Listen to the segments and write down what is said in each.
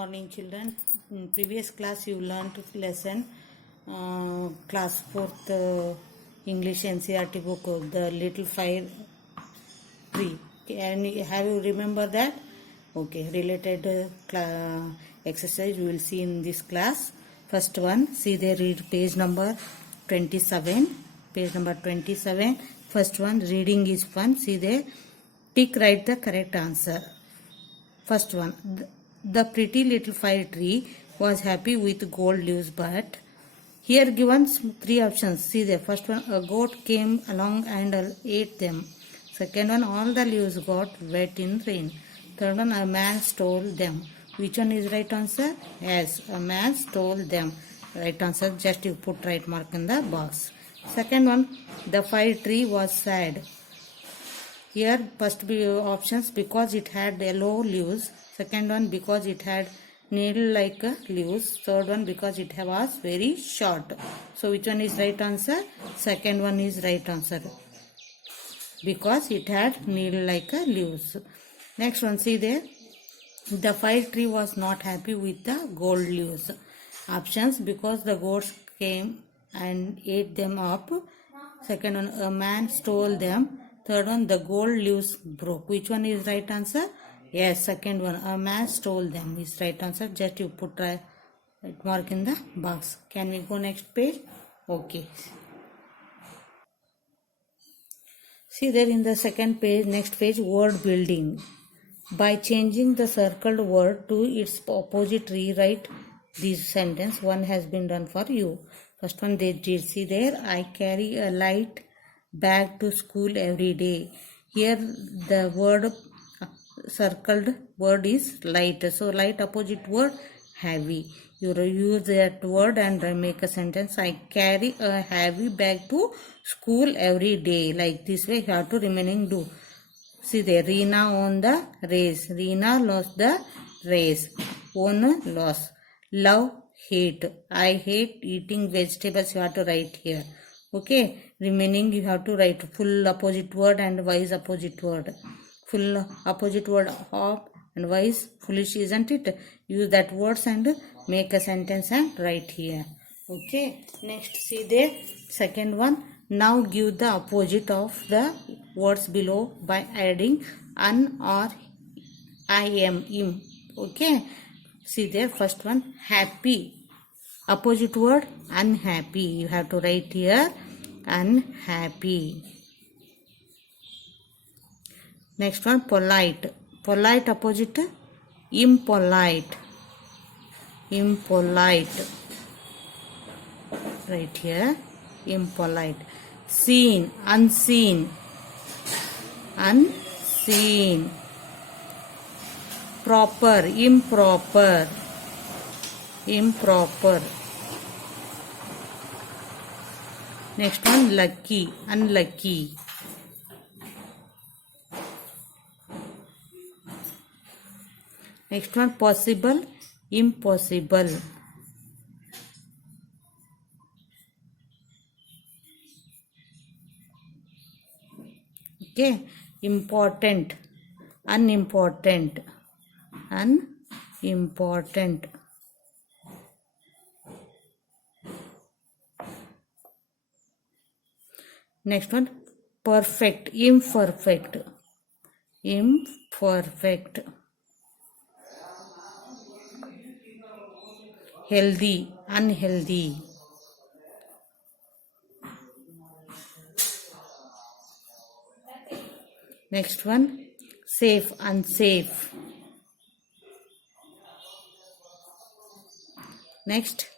morning, children. In previous class, you learned lesson class 4th English NCERT book, The Little Fire Tree. Have you remember that? Okay, related exercise we will see in this class. First one, see there, read page number 27. Page number 27. First one, reading is fun. See there, pick, write the correct answer. First one, the pretty little fire tree was happy with gold leaves, but here given three options. See the first one, a goat came along and ate them. Second one, all the leaves got wet in rain. Third one, a man stole them. Which one is right answer? Yes, a man stole them. Right answer, just you put right mark in the box. Second one, the fire tree was sad. Here first be options, because it had yellow leaves. Second one, because it had needle like leaves. Third one, because it was very short. So which one is right answer? Second one is right answer, because it had needle like leaves. Next one, see there, the fire tree was not happy with the gold leaves. Options, because the goats came and ate them up. Second one, a man stole them. Third one, the gold leaves broke. Which one is right answer? Yes, second one, a man stole them is right answer. Just you put right mark in the box. Can we go next page? Okay. See there in the second page, next page, word building. By changing the circled word to its opposite, rewrite this sentence. One has been done for you. First one they did. See there, I carry a light bag to school every day. Here the word circled word is light. So light opposite word heavy. You use that word and make a sentence. I carry a heavy bag to school every day. Like this way you have to remaining do. See there, Reena won the race. Reena lost the race. Won, loss. Love, hate. I hate eating vegetables. You have to write here. Okay. Remaining you have to write full opposite word and wise opposite word. Full opposite word of and wise, foolish, isn't it? Use that words and make a sentence and write here. Okay. Next, see there, second one. Now give the opposite of the words below by adding an or I am, im. Okay. See there, first one, happy. Opposite word, unhappy. You have to write here, unhappy. Next one, polite. Polite opposite, impolite. Impolite. Right here, impolite. Seen, unseen. Unseen. Proper, improper. Improper. Next one, lucky, unlucky. Next one, possible, impossible. Okay, important, unimportant, unimportant. Next one, perfect, imperfect, imperfect. Healthy, unhealthy. Next one, safe, unsafe. Next,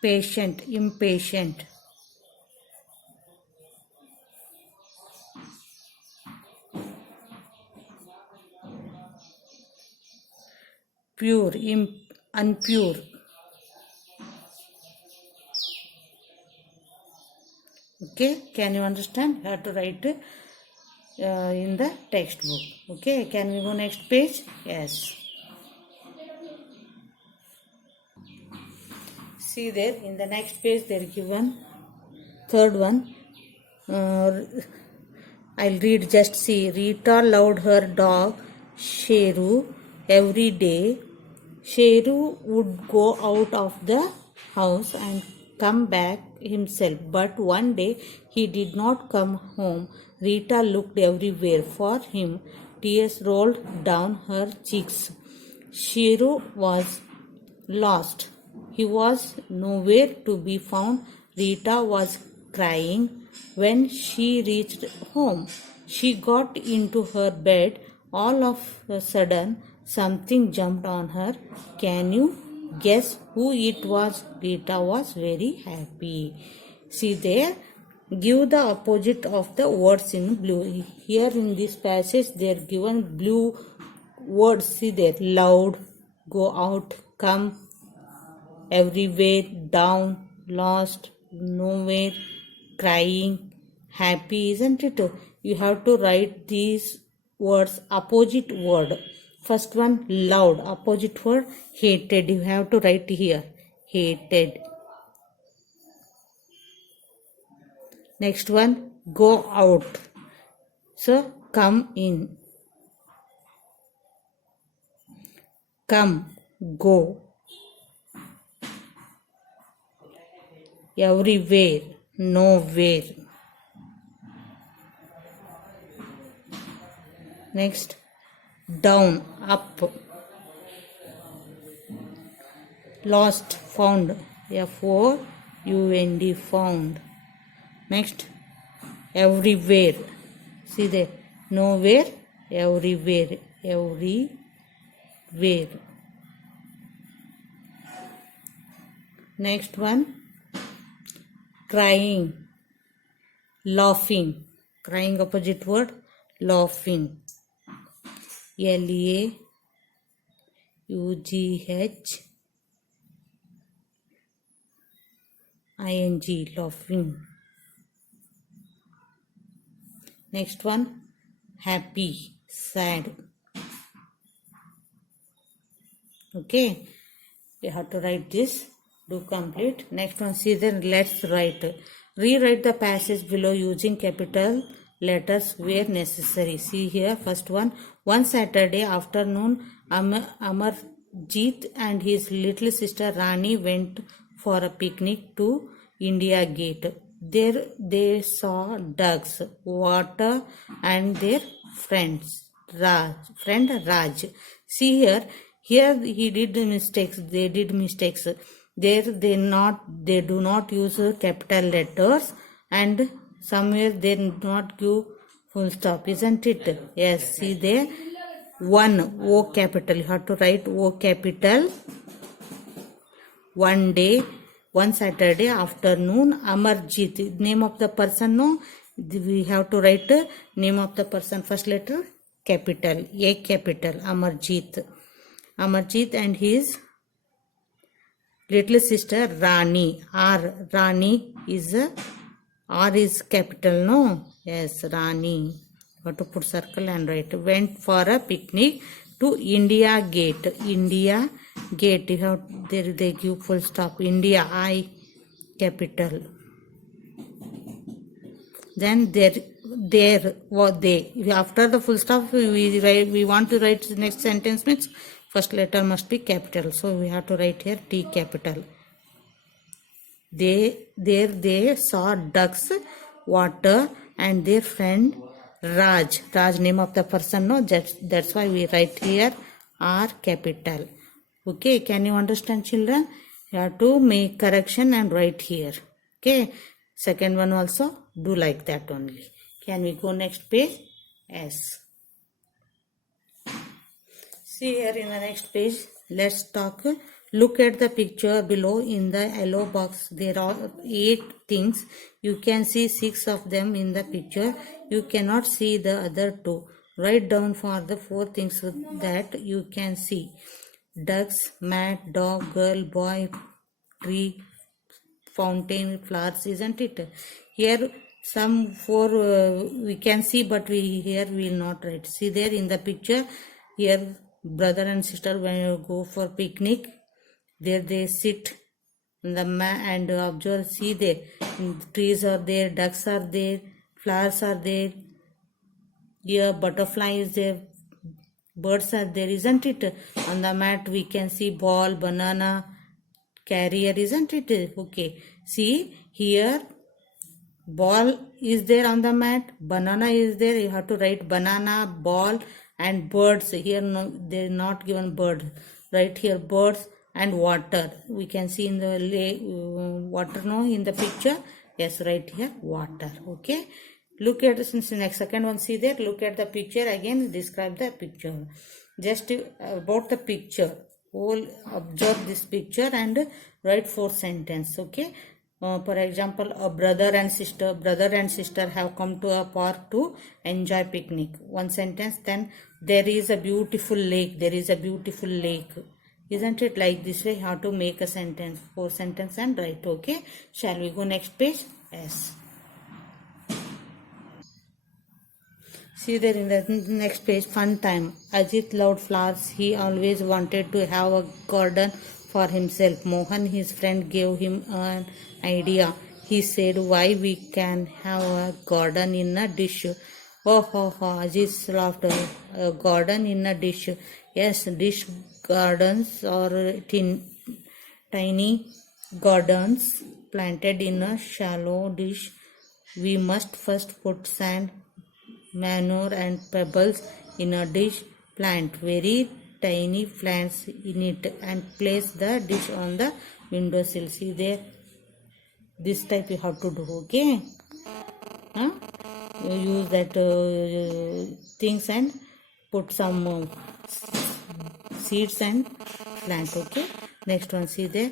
patient, impatient. Pure, unpure. Okay, can you understand? You have to write in the textbook. Okay, can we go next page? Yes. See there, in the next page they are given third one. I'll read, just see. Rita loved her dog Sheru every day. Sheru would go out of the house and come back himself, but one day he did not come home. Rita looked everywhere for him. Tears rolled down her cheeks. Sheru was lost. He was nowhere to be found. Rita was crying. When she reached home, she got into her bed. All of a sudden, something jumped on her. Can you guess who it was? Rita was very happy. See there, give the opposite of the words in blue. Here in this passage, they are given blue words. See there, loud, go out, come, everywhere, down, lost, nowhere, crying, happy, isn't it? You have to write these words opposite word. First one, loud, opposite word, hated. You have to write here, hated. Next one, go out. So, come in. Come, go. Everywhere, nowhere. Next, down, up. Lost, found. Found, found. Next, everywhere. See there, nowhere, everywhere, everywhere. Next one, crying, laughing. Crying opposite word, laughing. Laughing, laughing. Next one, happy, sad. Okay, we have to write this. Do complete. Next one, see then let's write. Rewrite the passage below using capital letters where necessary. See here, first one. One Saturday afternoon, Amarjeet and his little sister Rani went for a picnic to India Gate. There they saw ducks, water, and their friends, Raj. See here, he did mistakes. They did mistakes. There they do not use capital letters, and somewhere they do not give full stop, isn't it? Yes, see there, one O capital. You have to write O capital. One day, one Saturday afternoon, Amarjeet, name of the person, no, we have to write name of the person, first letter capital, A capital, Amarjeet and his little sister Rani, Rani is R is capital, no? Yes, Rani. You have to put circle and write. Went for a picnic to India Gate. India Gate. You have there they give full stop. India I capital. Then there were they. After the full stop, we want to write the next sentence means first letter must be capital. So we have to write here T capital. They saw ducks, water, and their friend Raj. Raj name of the person, no? That's why we write here R capital. Okay, can you understand, children? You have to make correction and write here. Okay, second one also do like that only. Can we go next page? Yes. See here in the next page, let's talk. Look at the picture below in the yellow box. There are 8 things. You can see 6 of them in the picture. You cannot see the other 2. Write down for the 4 things that you can see. Ducks, mat, dog, girl, boy, tree, fountain, flowers, isn't it? Here some 4 we can see, but we will not write. See there in the picture, here brother and sister when you go for picnic, there they sit in the mat and observe. See there, trees are there, ducks are there, flowers are there, here butterfly is there, birds are there, isn't it? On the mat we can see ball, banana, carrier, isn't it? Okay, see here, ball is there on the mat, banana is there, you have to write banana, ball, and birds. Here no, they are not given bird. Right here birds and water. We can see in the water, no, in the picture. Yes, right here water. Okay, look at the since next second one, see there, look at the picture again, describe the picture. Just about the picture, whole observe this picture and write 4 sentences. Okay, for example, a brother and sister have come to a park to enjoy picnic. One sentence. Then there is a beautiful lake. There is a beautiful lake. Isn't it? Like this way, how to make a sentence, 4 sentences and write. Okay. Shall we go next page? Yes. See there in the next page, fun time. Ajit loved flowers. He always wanted to have a garden for himself. Mohan, his friend, gave him an idea. He said, why we can have a garden in a dish. Oh, ho, ho. Ajit laughed. A garden in a dish. Yes, dish gardens or tiny gardens planted in a shallow dish. We must first put sand, manure and pebbles in a dish, plant very tiny plants in it and place the dish on the windowsill. See there, this type you have to do. Okay, you use that things and put some seeds and plant. Okay, next one, see there,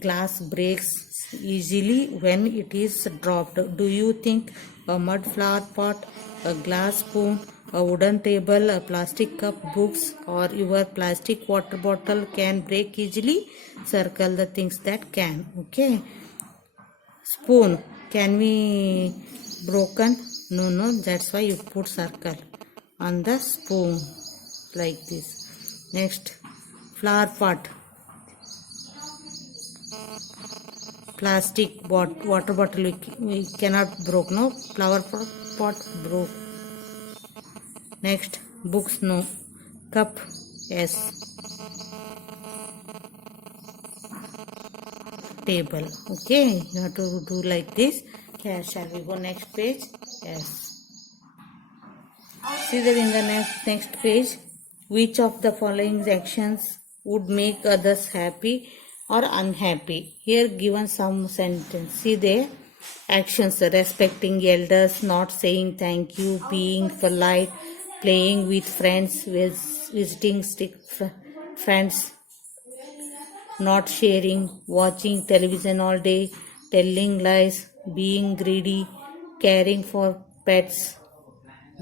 glass breaks easily when it is dropped. Do you think a mud flower pot, a glass spoon, a wooden table, a plastic cup, books, or your plastic water bottle can break easily? Circle the things that can. Okay, spoon, can be broken? No, that's why you put circle on the spoon like this. Next, flower pot, plastic water bottle we cannot broke, no, flower pot broke. Next, books, no, cup, yes, table. Okay, you have to do like this. Here, shall we go next page? Yes. See that in the next page, which of the following actions would make others happy or unhappy? Here given some sentence. See there, actions: respecting elders, not saying thank you, being polite, playing with friends, visiting friends, not sharing, watching television all day, telling lies, being greedy, caring for pets,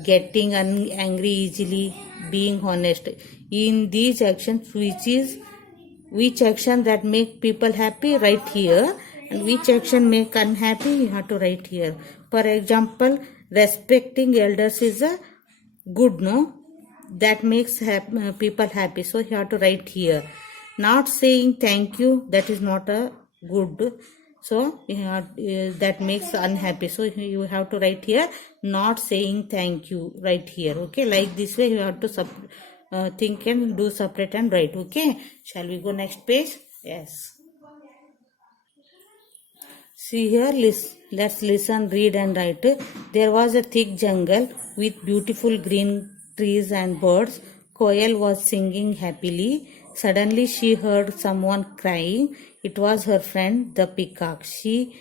getting angry easily, being honest. In these actions, which action that make people happy, write here, and which action make unhappy, you have to write here. For example, respecting elders is a good, no, that makes people happy, so you have to write here. Not saying thank you, that is not a good, so you have, that makes unhappy, so you have to write here not saying thank you, right here. Okay, like this way you have to think and do separate and write. Okay, shall we go next page? Yes. See here, let's listen, read and write. There was a thick jungle with beautiful green trees and birds. Koel was singing happily. Suddenly she heard someone crying. It was her friend, the peacock. She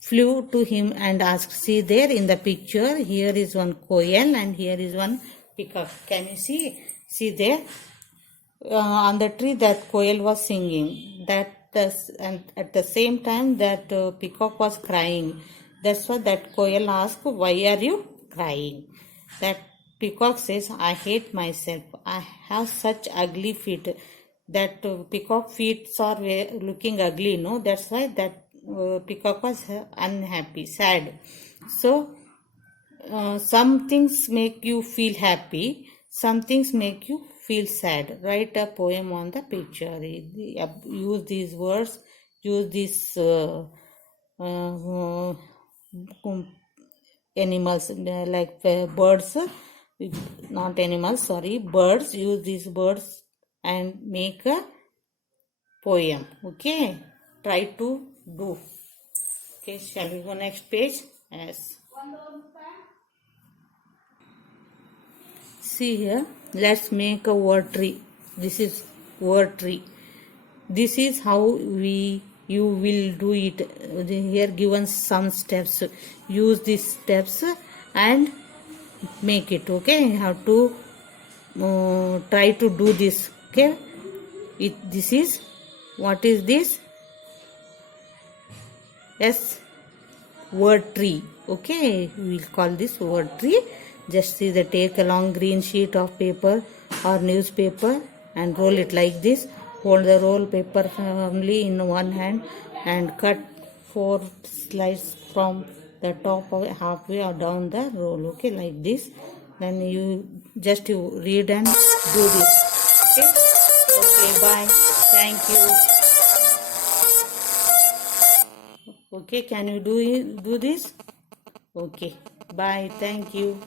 flew to him and asked, see there in the picture, here is one koel and here is one peacock. Can you see? See there, on the tree that koel was singing. And at the same time that peacock was crying. That's why that koel asked, why are you crying? That peacock says, I hate myself. I have such ugly feet. That peacock feet are looking ugly, no? That's why that peacock was unhappy, sad. So some things make you feel happy, some things make you feel sad. Write a poem on the picture. Use these words, use these animals like birds, not animals, sorry, birds. Use these birds and make a poem. Okay, try to do. Okay, shall we go next page? Yes. See here, let's make a word tree. This is word tree. This is how you will do it. Here given some steps. Use these steps and make it. Okay, you have to try to do this. Okay, this is, what is this? Yes, word tree. Okay, we will call this word tree. Just see the, take a long green sheet of paper or newspaper and roll it like this. Hold the roll paper firmly in one hand and cut 4 slices from the top of halfway or down the roll. Okay, like this. Then you read and do this. Okay. Okay. Bye. Thank you. Okay. Can you do this? Okay. Bye. Thank you.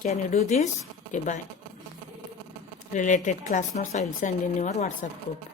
Can you do this? Okay, bye. Related class notes I will send in your WhatsApp group.